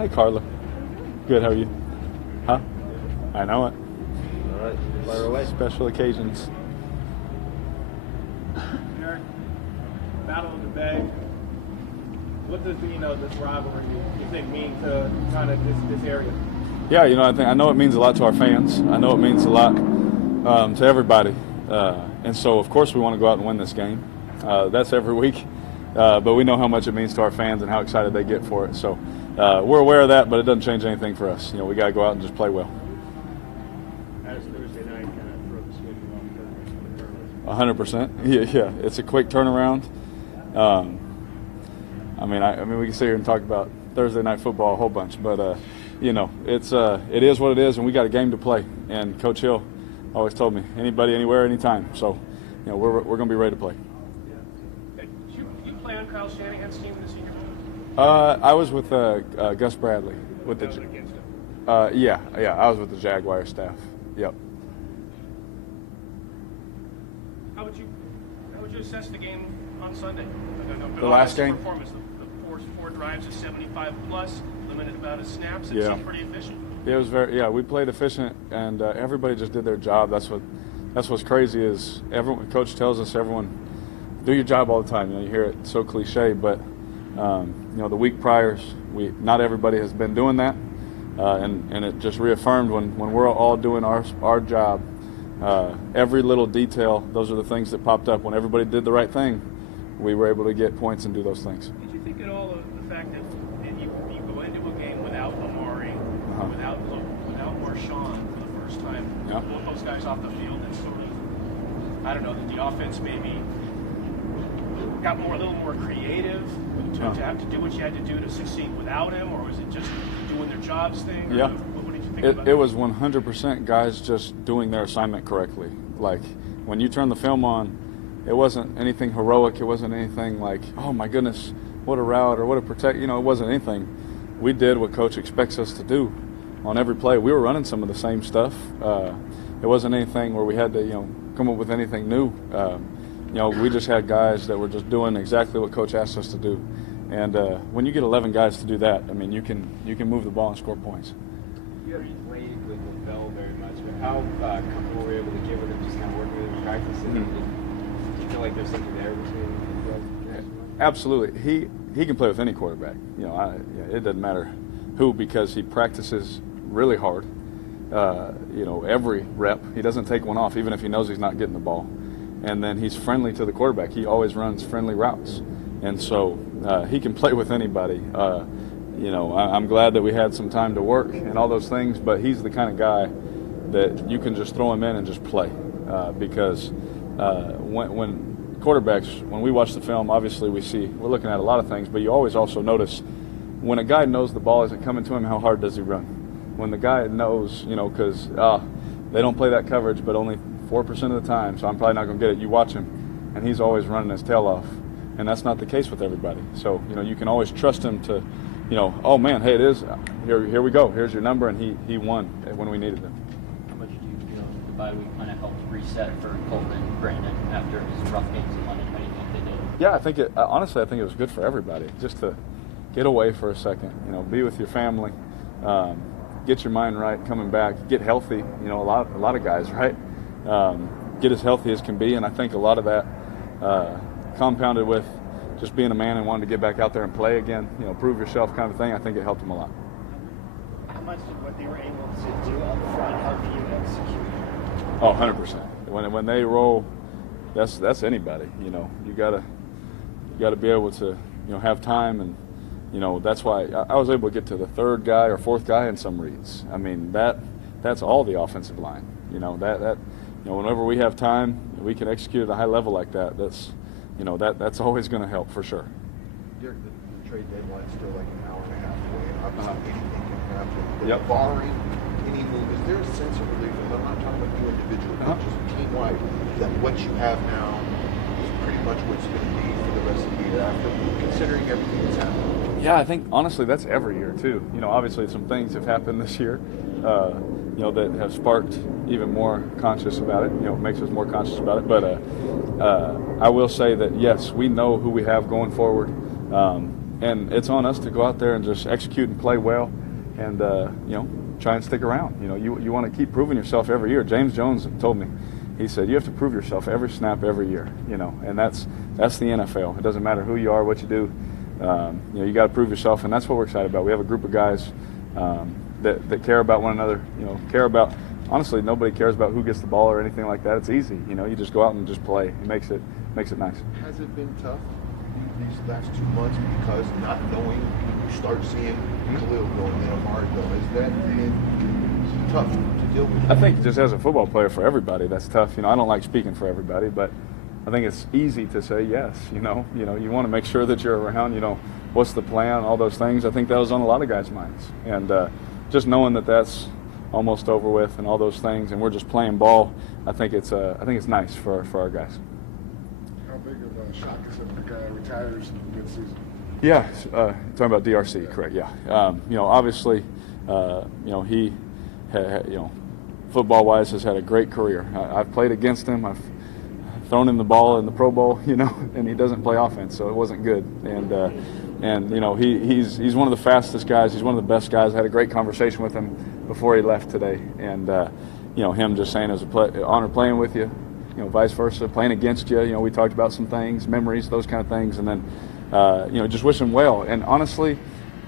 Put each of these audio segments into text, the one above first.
Hey, Carla. Good, how are you? Huh? I know it. All right, fire away. Special occasions. Eric, Battle of the Bay. What does this rivalry you think mean to kind of this area? Yeah, I know it means a lot to our fans. I know it means a lot to everybody. And so, of course, we want to go out and win this game. That's every week. But we know how much it means to our fans and how excited they get for it. So we're aware of that, but it doesn't change anything for us. We got to go out and just play well. As Thursday night kind of throw the schedule off for the 100%. Yeah, it's a quick turnaround. I mean, we can sit here and talk about Thursday night football a whole bunch, but it is what it is, and we got a game to play. And Coach Hill always told me, anybody, anywhere, anytime. So, we're going to be ready to play. Did you play on Kyle Shanahan's team in the Senior Bowl? I was with Gus Bradley with the. Against him. Yeah, I was with the Jaguar staff. Yep. How would you assess the game on Sunday? The last game? Performance, the four drives of 75 plus, limited amount of snaps. It seemed pretty efficient. It was we played efficient, and everybody just did their job. That's what's crazy is everyone. Coach tells us everyone do your job all the time. You hear it so cliche, but the week prior, not everybody has been doing that, and it just reaffirmed when we're all doing our job. Every little detail, those are the things that popped up when everybody did the right thing. We were able to get points and do those things. Did you think at all of the fact that you go into a game without Amari, without Marshawn for the first time, both those guys off the field, and sort of, I don't know, that the offense maybe got a little more creative to have to do what you had to do to succeed without him, or was it just doing their jobs thing? Yeah. What did you think about it? It was 100% guys just doing their assignment correctly. Like, when you turn the film on, it wasn't anything heroic. It wasn't anything like, oh my goodness, what a route or what a protect. It wasn't anything. We did what Coach expects us to do on every play. We were running some of the same stuff. It wasn't anything where we had to, come up with anything new. We just had guys that were just doing exactly what Coach asked us to do. And when you get 11 guys to do that, I mean, you can move the ball and score points. You haven't played with LaBelle very much, but how comfortable were you able to get with him, just kind of working with him in practice? Do you feel like there's something there between you guys? Absolutely. He can play with any quarterback. It doesn't matter who, because he practices really hard. Every rep, he doesn't take one off, even if he knows he's not getting the ball. And then he's friendly to the quarterback. He always runs friendly routes. And so he can play with anybody. I'm glad that we had some time to work and all those things, but he's the kind of guy that you can just throw him in and just play. Because when quarterbacks, when we watch the film, obviously we're looking at a lot of things, but you always also notice when a guy knows the ball isn't coming to him, how hard does he run? When the guy knows, because they don't play that coverage, but only 4% of the time, so I'm probably not going to get it. You watch him, and he's always running his tail off, and that's not the case with everybody. So, you can always trust him to, oh, man, hey, it is. Here we go. Here's your number, and he won when we needed him. How much do you feel the bye week kind of helped reset for Colton and Brandon after his rough games in London? How do you think they did? Yeah, honestly, I think it was good for everybody just to get away for a second, be with your family, get your mind right, coming back, get healthy, a lot of guys, right? Get as healthy as can be, and I think a lot of that compounded with just being a man and wanting to get back out there and play again, prove yourself kind of thing. I think it helped him a lot. How much did what they were able to do up front help you execute? Oh, 100%. When they roll, that's anybody. You gotta be able to have time, and that's why I was able to get to the third guy or fourth guy in some reads. I mean that's all the offensive line. Whenever we have time, we can execute at a high level like that. That's always going to help for sure. Derek, the trade deadline's still like an hour and a half away, and obviously anything can happen. But Yep. barring any move, is there a sense of relief? And I'm not talking about you individually, but just team-wide, that what you have now is pretty much what's going to be for the rest of the year after, considering everything that's happened? Yeah, I think honestly that's every year too. Obviously some things have happened this year, that have sparked even more conscious about it. Makes us more conscious about it. But I will say that yes, we know who we have going forward. and it's on us to go out there and just execute and play well, and you know, try and stick around. You know, you want to keep proving yourself every year. James Jones told me, he said, you have to prove yourself every snap every year. You know, and that's the NFL. It doesn't matter who you are, what you do. You know, you got to prove yourself, and that's what we're excited about. We have a group of guys that care about one another. You know, care about. Honestly, nobody cares about who gets the ball or anything like that. It's easy. You know, you just go out and just play. It makes it nice. Has it been tough these last 2 months because not knowing, you start seeing Khalil going in, Amari going? Has that been tough to deal with? I think just as a football player, for everybody, that's tough. You know, I don't like speaking for everybody, but I think it's easy to say yes. You know, you want to make sure that you're around. You know, what's the plan? All those things. I think that was on a lot of guys' minds, and just knowing that that's almost over with and all those things, and we're just playing ball. I think it's nice for our guys. How big of a shock is it when a guy retires mid-season? Yeah, talking about DRC, correct? Yeah, you know, obviously, you know, he, you know, football-wise has had a great career. I've played against him. I've thrown him the ball in the Pro Bowl, you know, and he doesn't play offense, so it wasn't good. And you know, he's one of the fastest guys. He's one of the best guys. I had a great conversation with him before he left today, and you know, him just saying it was an honor playing with you, you know, vice versa, playing against you. You know, we talked about some things, memories, those kind of things, and then you know, just wish him well. And honestly,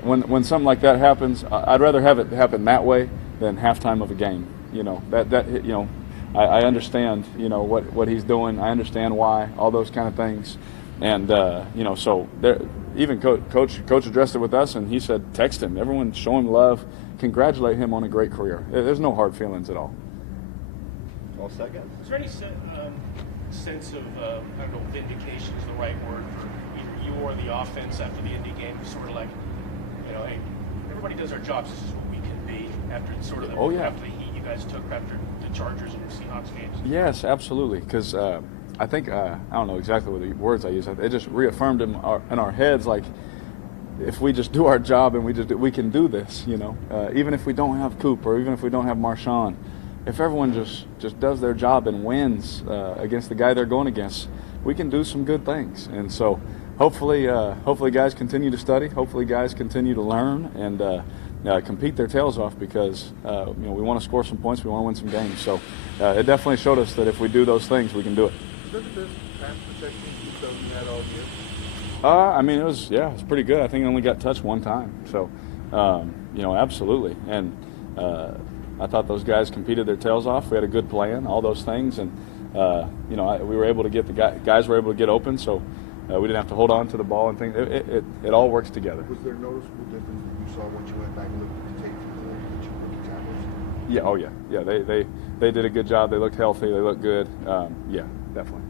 when something like that happens, I'd rather have it happen that way than halftime of a game. You know, that you know, I understand, you know, what he's doing. I understand why, all those kind of things, and you know, so there. Even coach addressed it with us, and he said, text him. Everyone show him love. Congratulate him on a great career. There's no hard feelings at all. All second. Is there any sense of, I don't know, vindication is the right word for either you or the offense after the Indy game? Sort of like, you know, hey, everybody does our jobs. This is what we can be after sort of after the heat you guys took after the Chargers and the Seahawks games. Yes, absolutely. Because I think I don't know exactly what the words I use. It just reaffirmed in our heads, like, if we just do our job and we can do this, you know. Even if we don't have Coop or even if we don't have Marshawn, if everyone just does their job and wins against the guy they're going against, we can do some good things. And so hopefully guys continue to study. Hopefully guys continue to learn and compete their tails off, because you know, we want to score some points. We want to win some games. So it definitely showed us that if we do those things, we can do it. Is that the best pass protection you had all year? I mean, it was pretty good. I think I only got touched one time. So, you know, absolutely. And I thought those guys competed their tails off. We had a good plan, all those things. And, you know, we were able to get guys were able to get open. So we didn't have to hold on to the ball and things. It all works together. Was there a noticeable difference that you saw once you went back and looked at the tape from the two rookie tackles? Yeah, oh, yeah. Yeah, they did a good job. They looked healthy. They looked good. Yeah, definitely.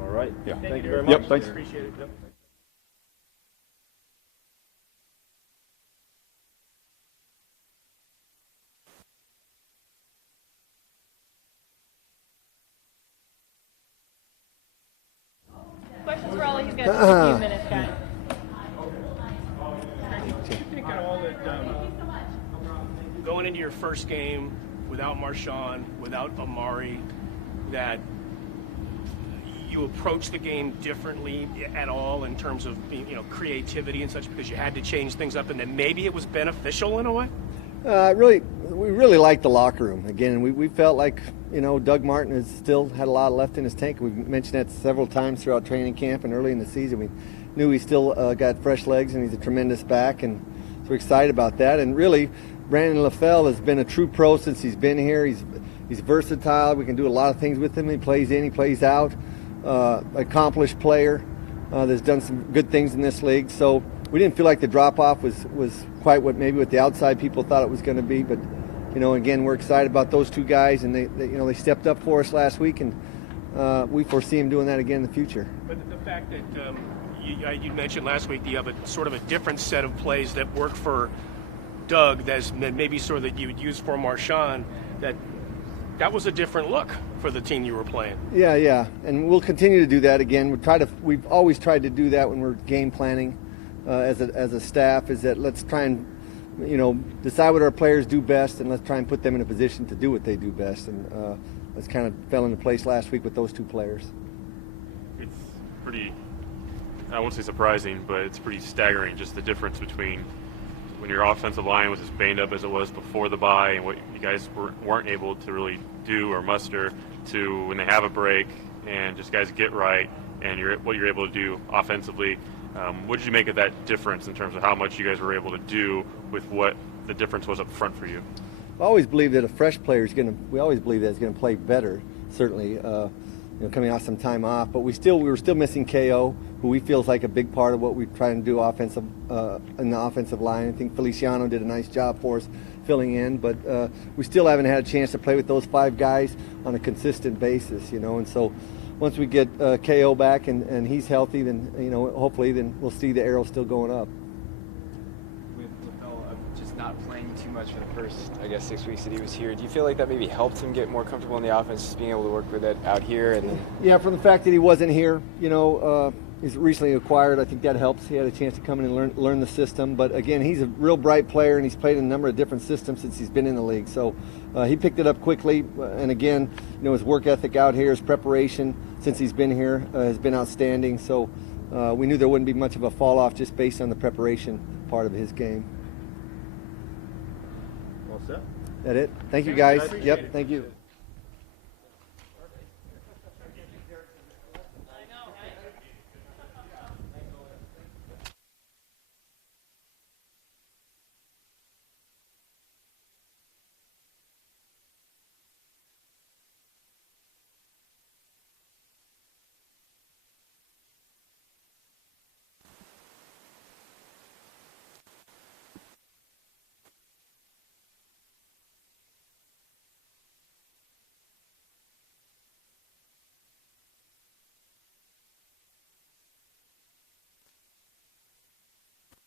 All right. Yeah. Thank you very much. Yep, thanks. Appreciate it. Yep. Questions for all of you guys. A few minutes, guys. Do you think at all that going into your first game without Marshawn, without Amari, that you approach the game differently at all in terms of, you know, creativity and such, because you had to change things up, and then maybe it was beneficial in a way? We really liked the locker room. Again, we felt like, you know, Doug Martin has still had a lot left in his tank. We've mentioned that several times throughout training camp and early in the season. We knew he still got fresh legs, and he's a tremendous back, and so we're excited about that. And really, Brandon LaFell has been a true pro since he's been here. He's versatile. We can do a lot of things with him. He plays in, he plays out. Accomplished player that's done some good things in this league. So we didn't feel like the drop-off was quite what the outside people thought it was going to be. But, you know, again, we're excited about those two guys, and they stepped up for us last week, and we foresee them doing that again in the future. But the fact that you mentioned last week you have a sort of a different set of plays that work for Doug that's maybe sort of that you would use for Marshawn, that was a different look for the team you were playing. Yeah, and we'll continue to do that again. We've always tried to do that when we're game planning as a staff. Is that let's try and, you know, decide what our players do best, and let's try and put them in a position to do what they do best. And that's kind of fell into place last week with those two players. It's pretty I won't say surprising, but it's pretty staggering just the difference between when your offensive line was as banged up as it was before the bye and what you guys weren't able to really do or muster to when they have a break and just guys get right and what you're able to do offensively. What did you make of that difference in terms of how much you guys were able to do with what the difference was up front for you? I always believe that a fresh player is going to. We always believe that he's going to play better. Certainly, coming off some time off, but we were still missing KO, who we feel is like a big part of what we try and do in the offensive line. I think Feliciano did a nice job for us filling in, but we still haven't had a chance to play with those 5 guys on a consistent basis, and so once we get KO back and he's healthy, then hopefully then we'll see the arrow still going up. With Lavelle just not playing too much for the first, 6 weeks that he was here, do you feel like that maybe helped him get more comfortable in the offense, just being able to work with it out here? And then... Yeah, from the fact that he wasn't here, he's recently acquired. I think that helps. He had a chance to come in and learn the system. But again, he's a real bright player, and he's played in a number of different systems since he's been in the league. So he picked it up quickly. And again, his work ethic out here, his preparation since he's been here has been outstanding. So we knew there wouldn't be much of a fall off just based on the preparation part of his game. All set. That it? Thank you, guys. Yep. Thank you.